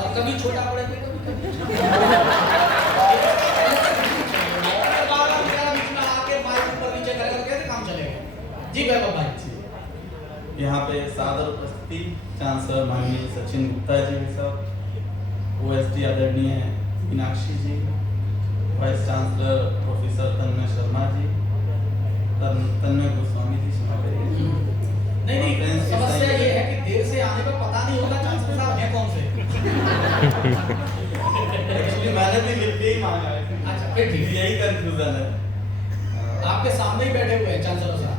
और कभी छोटा पड़े तो कभी काम चलेगा। जी वैभव भाई। यहाँ पे सादर उपस्थिति चांसलर माननीय सचिन गुप्ता जी साहब, ओएसडी आदरणीय मीनाक्षी जी, वाइस चांसलर प्रोफेसर तन्मय शर्मा जी, तन्मय गोस्वामी जी सुना नहीं, समस्या ये है कि देर से आने पर पता नहीं होगा चांसलर साहब हैं कौन से। एक्चुअली मैंने भी लिख के ही मांगा है। अच्छा फिर ठीक, यही कंफ्यूजन है। आपके सामने ही बैठे हुए हैं चांसलर साहब।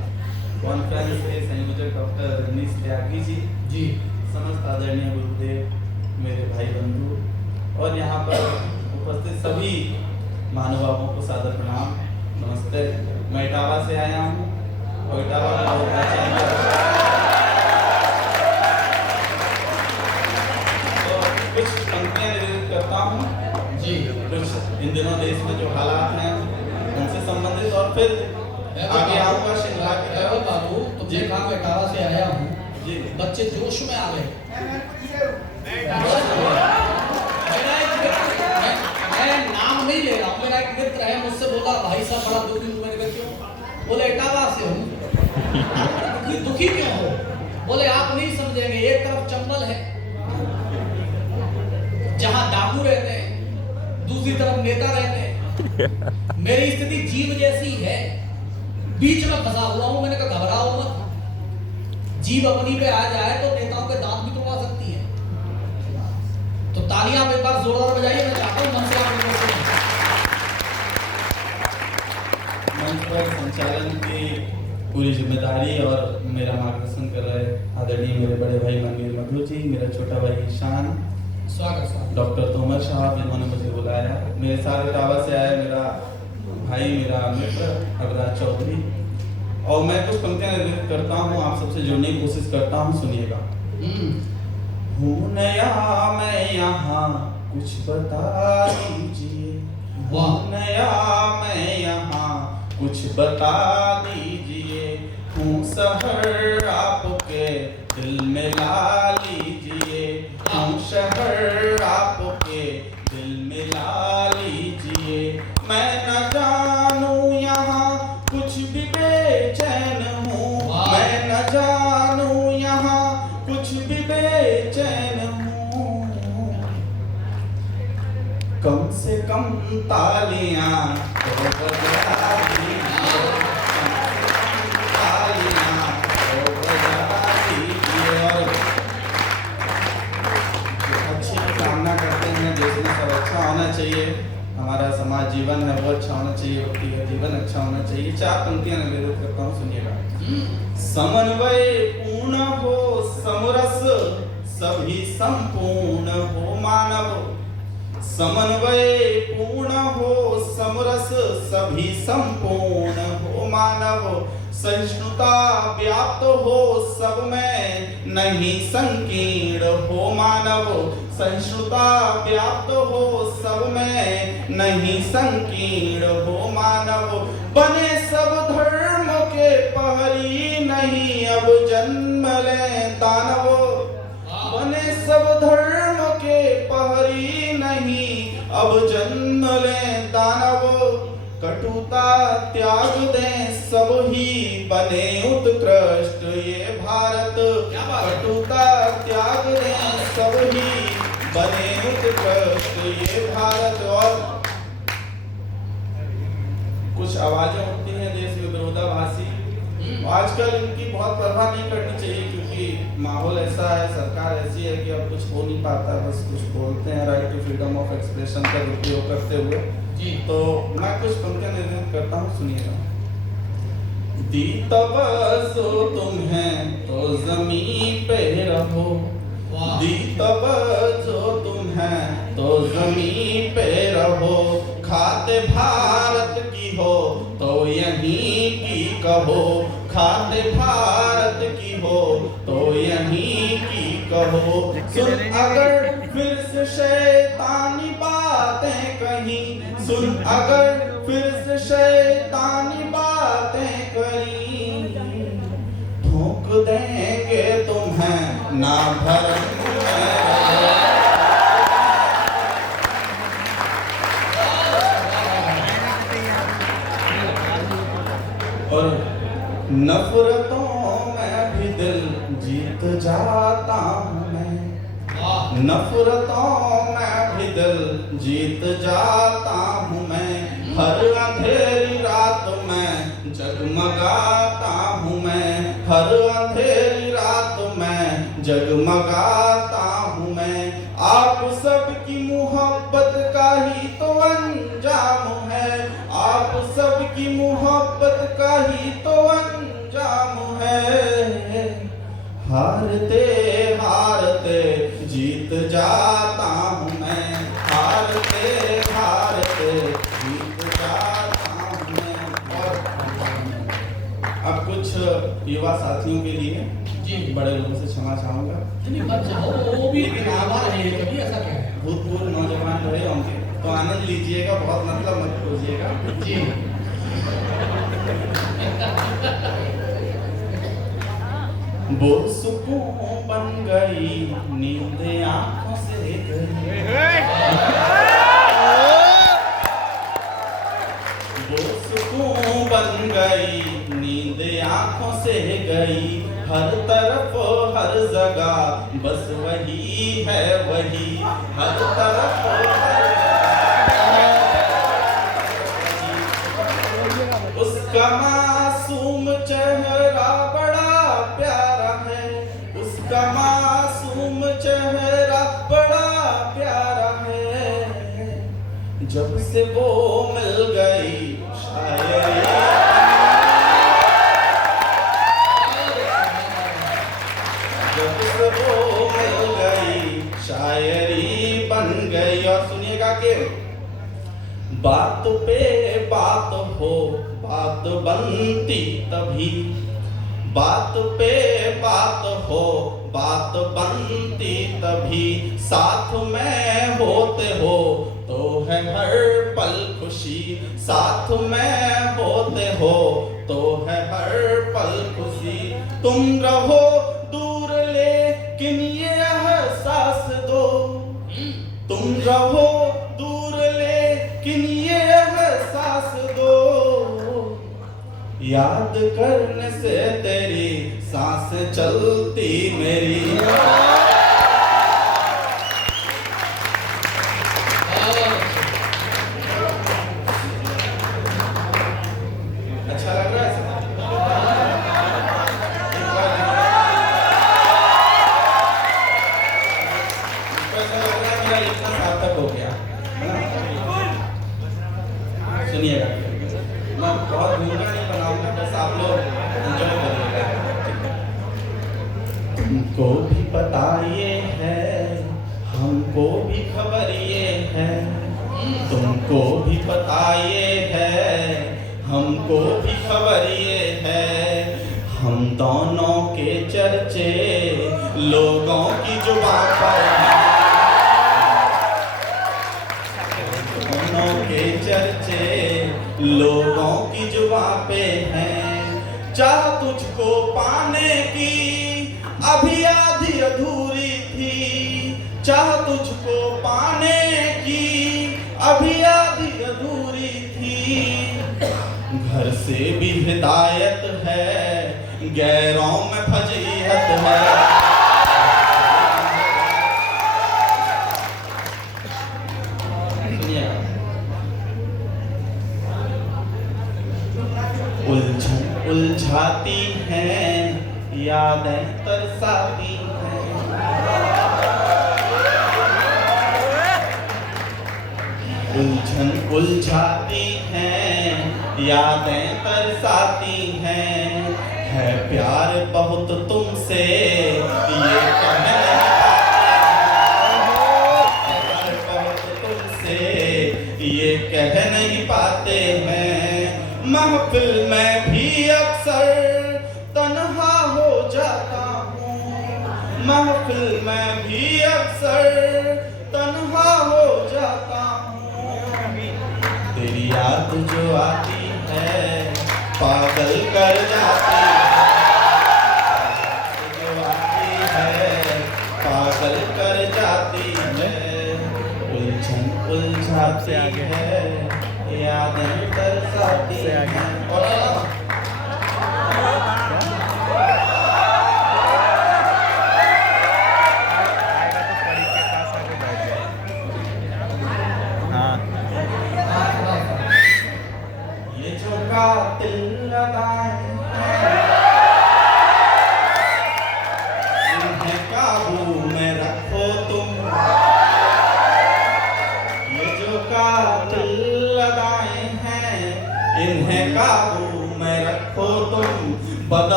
कॉन्फ्रेंस के संयोजक डॉक्टर रजनीश त्यागी जी, समस्त आदरणीय गुरुदेव, मेरे भाई बंधु और यहाँ पर उपस्थित सभी महानुभावों को सादर प्रणाम, नमस्ते। मैं इटावा से आया हूँ और इटावा का तो कुछ पंक्तियाँ निवेदित करता हूँ जी, कुछ इन दिनों देश में जो हालात हैं उनसे संबंधित, और फिर आगे आऊंगा शिमला की तरफ। बाबू तुमने कहा मैं इटावा से आया हूँ जी, बच्चे जोश में आ गए। मैं नाम नहीं ले रहा हूँ, मेरा एक मित्र है मुझसे बोला भाई साहब बड़ा दुखी हूँ। मैंने कहा क्यों? बोले इटावा से हूँ। दुखी क्यों हो? बोले आप नहीं समझेंगे, एक तरफ चंबल है जहाँ डाकू रहते हैं, दूसरी तरफ नेता रहते हैं। मेरी स्थिति जीव जैसी है, बीच में फंसा हुआ हूँ। मैंने कहा घबराओ मत, जीव अपनी पे आ जाए तो नेताओं के दांत भी तोड़ा सकती है। तो तालियां आप एक बार जोरदार बजाइए, मैं चाहता हूँ मंच पर संचालन की पूरी जिम्मेदारी और मेरा मार्गदर्शन कर रहे आदरणीय मेरे बड़े भाई मनवीर मधु जी, मेरा छोटा भाई ईशान, स्वागत डॉक्टर तोमर साहब जिन्होंने मुझे बुलाया, मेरे साथ इटावा से आया मेरा भाई, मेरा मित्र अवराज चौधरी, और मैं कुछ पंक्तियां निवेदित करता हूँ, आप सबसे जुड़ने की कोशिश करता हूँ, सुनिएगा। हूँ नया मैं यहाँ कुछ बता दीजिए, नया मैं यहाँ कुछ बता दीजिए, हूँ शहर आपके दिल में ला लीजिए, हूँ शहर आपके दिल में ला लीजिए, मैं न जानूं यहाँ कुछ भी बेचैन हूँ, मैं न जानूं यहाँ कुछ भी बेचैन हूँ, कम से कम तालियां तो बजा दीजिए, तालियां तो बजा दीजिए। और अच्छी कामना करते हैं, देश में सब अच्छा होना चाहिए, हमारा समाज जीवन है वो अच्छा होना चाहिए, व्यक्तिगत जीवन अच्छा होना चाहिए। चार पंक्तियां निवेदित करता हूँ, सुनिएगा। समन्वय पूर्ण हो समरस सभी संपूर्ण हो मानव, समन्वय पूर्ण हो समरस सभी संपूर्ण हो मानव, सहिष्णुता व्याप्त हो सब में नहीं संकीर्ण हो मानव, सहिष्णुता व्याप्त हो सब में नहीं संकीर्ण हो मानव, बने सब धर्म के पहरी नहीं अब जन्म ले दानव, बने सब धर्म के पहरी नहीं अब जन्म ले दानव, कटुता त्याग दें सब ही बने उत्कृष्ट ये भारत, कटुता त्याग दें सब ही बने उत्कृष्ट ये भारत। और कुछ आवाजें उठती हैं देश में विरोधाभासी, आजकल इनकी बहुत परवाह नहीं करनी चाहिए, क्योंकि माहौल ऐसा है, सरकार ऐसी है कि अब कुछ हो नहीं पाता, बस कुछ बोलते हैं, right to freedom of expression का उपयोग करते हुए जी। तो मैं कुछ पंक्तियां निवेदित करता हूँ, सुनिएगा। दी तवज्जो तुम्हें तो ज़मीं पे रहो, दी तवज्जो तुम्हें तो ज़मीं पे रहो, खाते भारत की हो तो यहीं की कहो, खाते भारत की हो तो यहीं की कहो, सुन अगर फिर से शैतानी बातें कहीं, सुन अगर फिर से शैतानी बातें कहीं, ठोक देंगे तुम्हें ना भरम में नफरतों में भी दिल जीत जाता हूँ मैं, हर अंधेरी रात में जगमगाता हूँ मैं, हर अंधेरी रात में जगमगाता हूँ मैं। आप सबकी मोहब्बत का ही तो अंजाम है, आप सबकी मोहब्बत का ही तो अंजाम है। हारते हारते जीत जाता हूँ मैं, हारते हारते जीत जाता हूँ मैं। और अब कुछ युवा साथियों के लिए जी बड़े लोगों से क्षमा चाहूंगा। नहीं मत जाओ, वो भी आवा रहे हैं कभी, ऐसा क्या है? भूतपूर्व नौजवान रहे होंगे तो आनंद लीजिएगा, बहुत मतलब मत खोजिएगा। जी वो सुकून बन गई नींद आंखों से गई, वो सुकून बन गई नींद आंखों से गई। हर तरफ हर जगह बस वही है वही, हर तरफ हर जगह। उसका मासूम चेहरा बड़ा प्यारा है, उसका मासूम चेहरा बड़ा प्यारा है। जब से वो मिल गई शायरी, जब से वो मिल गई शायरी बन गई। और सुनिएगा कि बात पे बात हो बात बनती तभी, बात पे बात हो बात बनती तभी। साथ में होते हो तो है हर पल खुशी, साथ में होते हो तो है हर पल खुशी। तुम रहो दूर लेकिन ये एहसास दो, तुम रहो दूर लेकिन ये एहसास दो। याद करने से तेरी सांस चलती मेरी। अच्छा लग रहा है ऐसा? ऐसा लग रहा है मेरा लिखना सार्थक हो गया, है ना? सुनिएगा, मैं बहुत भूमिका नहीं बनाऊंगा, बस आप लोग एंजॉय करिएगा। तुमको भी पता ये है, हमको भी खबर ये है, तुमको भी पता ये है, हमको भी खबर ये है। हम दोनों के चर्चे लोगों की जुबान पर हैं, दोनों के चर्चे लोगों की जुबान पे हैं। चाह तुझको पाने की अभी आधी अधूरी थी, चाह तुझको पाने की अभी आधी अधूरी थी। घर से भी हिदायत है, गैरों में फजीहत है। उलझन उलझाती हैं यादें तरसाती हैं, उलझन उलझाती हैं यादें तरसाती हैं। है प्यार बहुत तुमसे ये कह नहीं पाते, प्यार बहुत तुमसे ये कह नहीं पाते हैं। महफिल में भी अक्सर तन्हा हो जाता हूँ, महफिल में भी अक्सर तन्हा हो जाता हूँ। तेरी याद जो आती है पागल कर जाती है, जो आती है पागल कर जाती है। उलझन उलझाती है यादें तरसाती हैं। और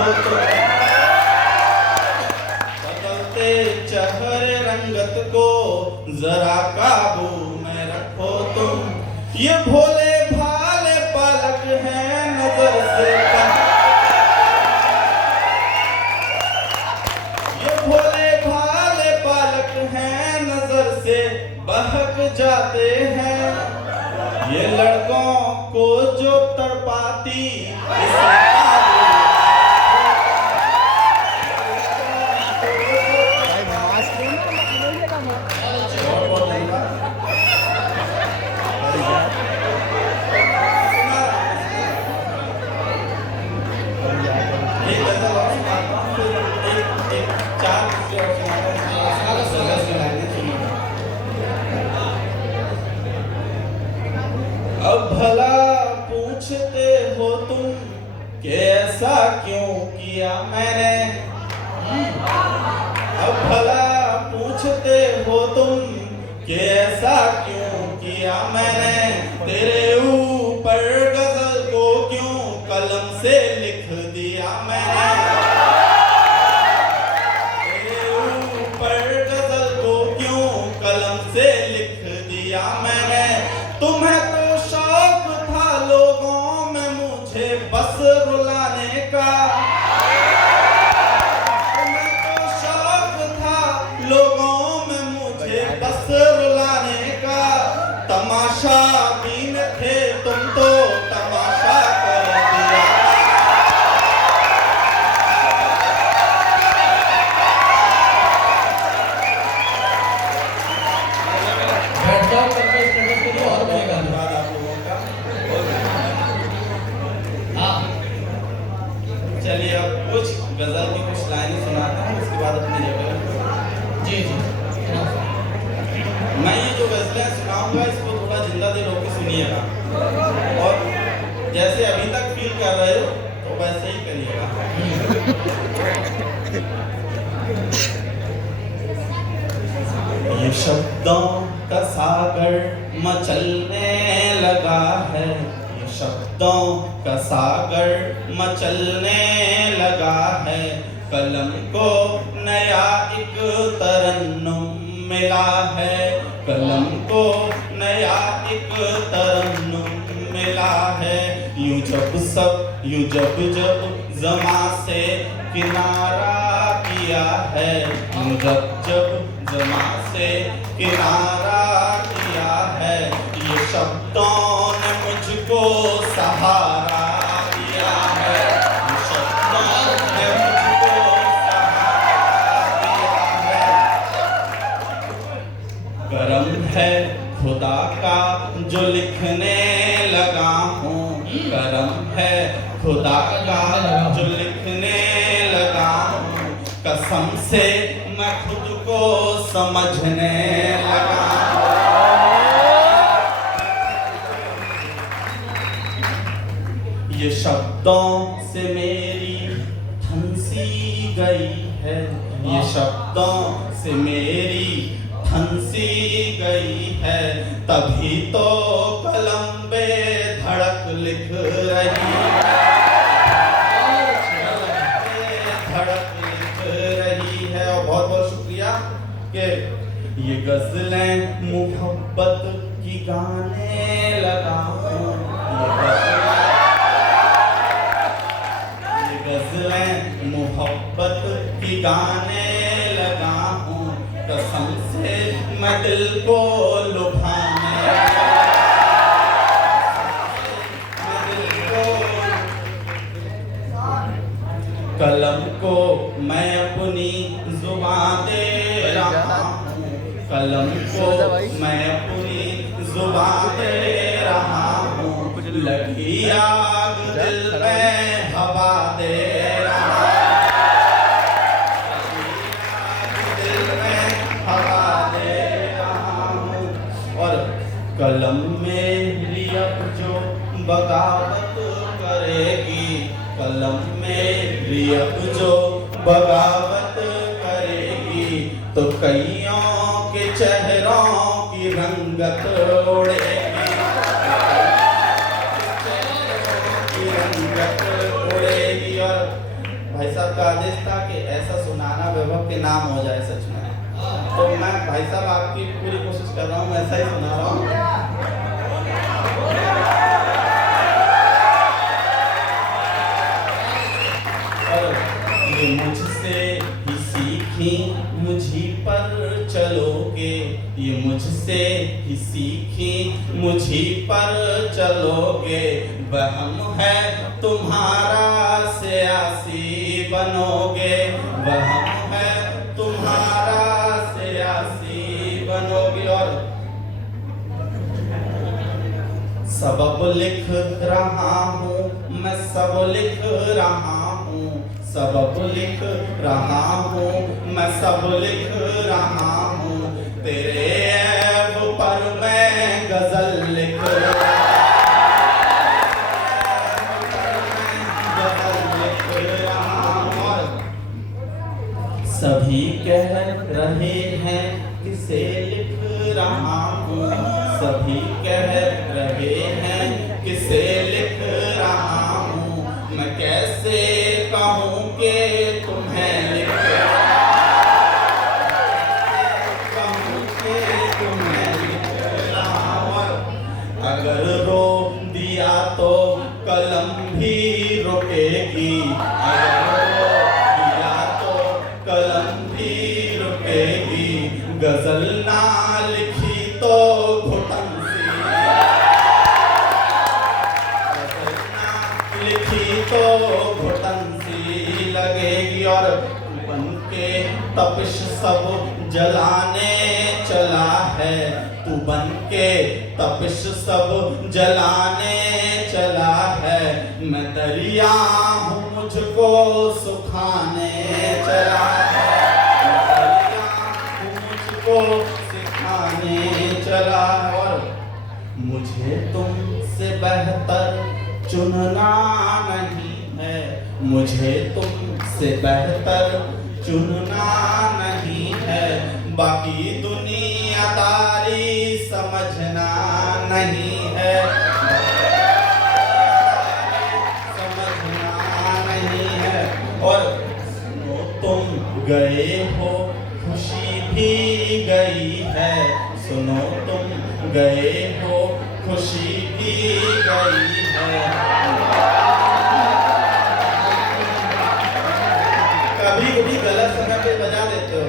तुम, बदलते चेहरे रंगत को जरा काबू में रखो तुम। ये भोले भाले पालक हैं नजर से कम, ये भोले भाले पालक हैं नजर से बहक जाते हैं। ये लड़कों को जो तड़पाती इसे अब भला पूछते हो तुम कि ऐसा क्यों किया मैंने, अब भला पूछते हो तुम कि ऐसा क्यों किया मैंने। तेरे ऊपर गजल को क्यों कलम से लिख दिया मैंने, तेरे ऊपर गजल को क्यों कलम से लिख दिया मैंने। तुम्हें तो शौक था लोगों में मुझे बस रुलाने का, तुम्हें तो शौक था लोगों में मुझे बस रुलाने का। तमाशा बीन थे तुम तो तमाशा कर दिया। बैठ जाओ करके स्टेटस के लिए और बोलेगा। हाँ चलिए अब कुछ गजल की कुछ लाइनें सुनाता हूँ, उसके बाद अपनी जगह। जी जी मैं ये जो गजलें सुनाऊंगा इसको थोड़ा जिंदा दिल होकर सुनिएगा, और जैसे अभी तक फील कर रहे हो तो वैसे ही करिएगा। ये शब्दों का सागर मचलने लगा है, ये शब्दों का सागर मचलने लगा है। कलम को नया एक तरन्नुम मिला है, कलम को नया एक तरन्नुम मिला है। यूं जब सब यूं जब जब ज़मां से किनारा किया है, यूं जब जब ज़मां से किनारा किया है। ये शब्दों ने मुझको सहारा दिया है, ये शब्दों ने मुझको सहारा दिया है। करम है खुदा का जो लिखने लगा हूँ, करम है खुदा का जो लिखने लगा हूँ। कसम से मैं खुद को समझने लगा हूँ। ये शब्दों से मेरी फंसी गई है, ये शब्दों से मेरी फंसी गई है। तभी तो कलम बेधड़क लिख रही है, बेधड़क लिख रही है। और बहुत बहुत शुक्रिया कि ये गजलें मोहब्बत की गाने लगा हूँ, ये गजलें मोहब्बत की गाने लगा हूँ। कसम से मैं दिल को लुभाने, मैं दिल को, कलम को मैं अपनी जुबान दे रहा हूँ, कलम को मैं अपनी जुबान दे रहा हूँ। लगी आग दिल में हवा दे रहा हूँ, कलम मेरी अब जो बगावत करेगी, कलम मेरी अब जो बगावत करेगी। तो कईयों के चेहरों की रंगत उड़ेगी, की रंगत उड़ेगी। और भाई साहब का आदेश था कि ऐसा सुनाना वैभव के नाम हो जाए सच में। तो मैं भाई साहब आपकी पूरी कोशिश कर रहा हूँ, ऐसा ही सुना रहा हूँ। और ये मुझसे ही सीखी मुझी पर चलोगे, ये मुझसे ही सीखी मुझी पर चलोगे, वहम है तुम्हारा सियासी बनोगे, वहम है तुम्हारा सियासी बनोगे। और सबब लिख रहा हूँ मैं, सब लिख रहा हूँ, सबब लिख रहा हूँ मैं, सब लिख रहा हूँ, तेरे ऐब पर मैं गजल लिख रहा हूँ। सभी कह रहे हैं किसे लिख रहा हूँ, सभी कह रहे हैं किसे लिख रहा हूँ, मैं कैसे कहूँ कि तुम्हें लिख कहूँ कि तुम्हें लिख रहा हूँ। अगर रो दिया तो कलम भी रुकेगी, अगर रो दिया तो कलम भी रुकेगी, गजल ना लिखी तो घुटन सी, गजल ना लिखी तो घुटन सी लगेगी। और बन के तपिश सब जलाने चला है, तू बन के तपिश सब जलाने चला है, मैं दरिया हूँ मुझको सुखाने चला है, मैं दरिया हूँ मुझको सिखाने चला। और मुझे तुमसे बेहतर चुनना नहीं है, मुझे तुमसे बेहतर चुनना नहीं है, बाकी दुनियादारी समझना नहीं है, समझना नहीं है। और सुनो तुम गए हो खुशी भी गई है, सुनो तुम गए हो खुशी भी गई है। कभी कभी गलत समय पे बजा देते हो।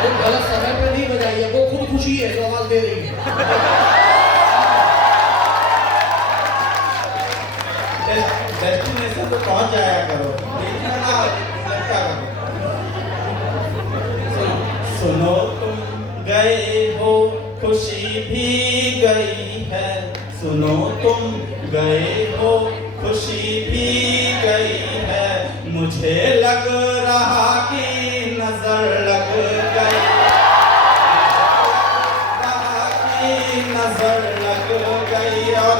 वो गलत समय पे नहीं बजाई है, वो खुद खुशी है जो आवाज दे रही है। डेस्टिनेशन तो पहुंच जाया करो, देखना ना लगता करो। सुनो तुम गए हो खुशी भी गई है, सुनो तुम गए हो खुशी भी गई है, मुझे लग रहा कि नजर लग गई, नजर लग गई। और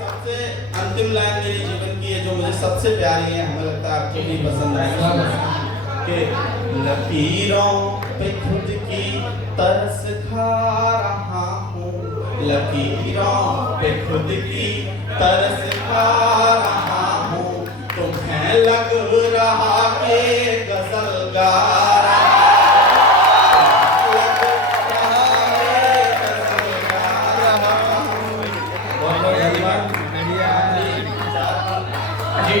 सबसे अंतिम लाइन मेरी जीवन की है जो मुझे सबसे प्यारी है, हमें लगता है आपको भी पसंद आएगी, कि लकीरों पे खुद की तरस खा रहा हूँ, लकीरों पे खुद की तरस खा रहा हूँ, तुम्हें लग रहा कि गजल गा रहा हूँ, लग रहा है गजल गा रहा हूँ। बहुत बहुत धन्यवाद। जी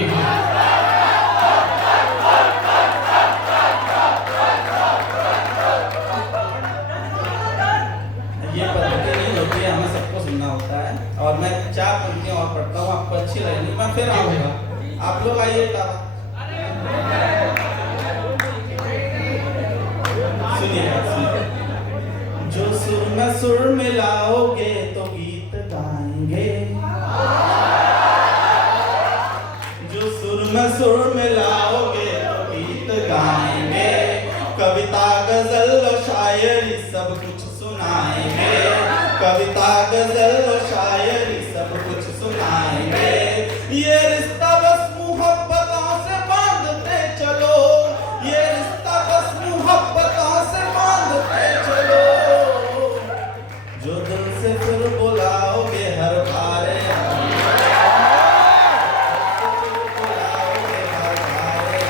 ये पद्धति नहीं होती है, हमें सबको सुनना होता है। और मैं 4 पंक्तियां और पढ़ता हूँ, आपको अच्छी लगेगी, मैं फिर आऊँगा, आप लोग आइएगा। सुनिए, जो सुर में सुर मिलाओगे तो गीत गाएंगे, जो सुर में सुर मिलाओगे तो गीत गाएंगे, कविता गजल और शायरी सब कुछ सुनाएंगे, कविता गजल और शायरी सब कुछ सुनाएंगे। ये रिश्ता बस मुहब्बतों से बांधते चलो, ये रिश्ता बस मुहब्बतों से बांधते चलो, जो दिल से फिर बुलाओगे हर बारे, बुलाओगे हर बारे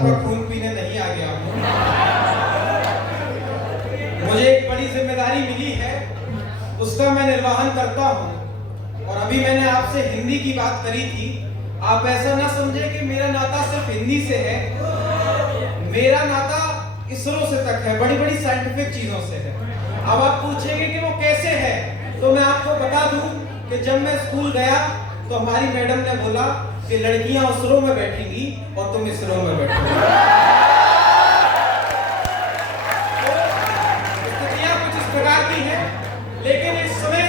आपका खून पीने नहीं आ गया हूँ। मुझे एक बड़ी जिम्मेदारी मिली है, उसका मैं निर्वहन करता हूँ। और अभी मैंने आपसे हिंदी की बात करी थी, आप ऐसा ना समझे कि मेरा नाता सिर्फ हिंदी से है। मेरा नाता इसरो से तक है, बड़ी बड़ी साइंटिफिक चीजों से है। अब आप पूछेंगे कि वो कैसे है, तो मैं आपको बता दूं कि जब मैं स्कूल गया तो हमारी मैडम ने बोला कि लड़कियां उस रो में बैठेंगी और तुम इस रो में बैठोगे। स्थितियां कुछ इस प्रकार की हैं, लेकिन इस समय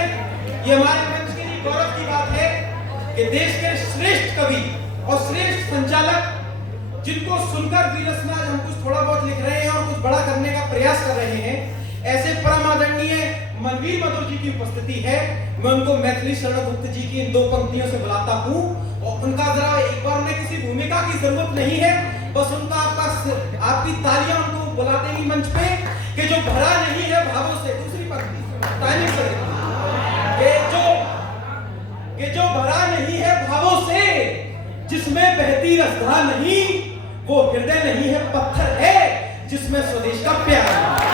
ये हमारे मंच के लिए गौरव की बात है कि देश के श्रेष्ठ कवि और श्रेष्ठ संचालक, जिनको सुनकर वीरस में आज हम कुछ थोड़ा बहुत लिख रहे हैं और कुछ बड़ा करने का प्रयास कर रहे हैं, ऐसे परम आदरणीय मनवीर मधुर जी की उपस्थिति है। मैं उनको मैथिली शरण गुप्त जी की इन 2 पंक्तियों से बुलाता हूँ और उनका जरा एक बार, उन्हें किसी भूमिका की जरूरत नहीं है, बस उनका आपकी तालियां उनको बुला देंगी मंच पे कि जो भरा नहीं है भावों से। दूसरी पंक्ति टाइमिंग से, कि जो भरा नहीं है भावों से, जिसमें बहती रसधार नहीं, वो हृदय नहीं है पत्थर है, जिसमें स्वदेश का प्यार है।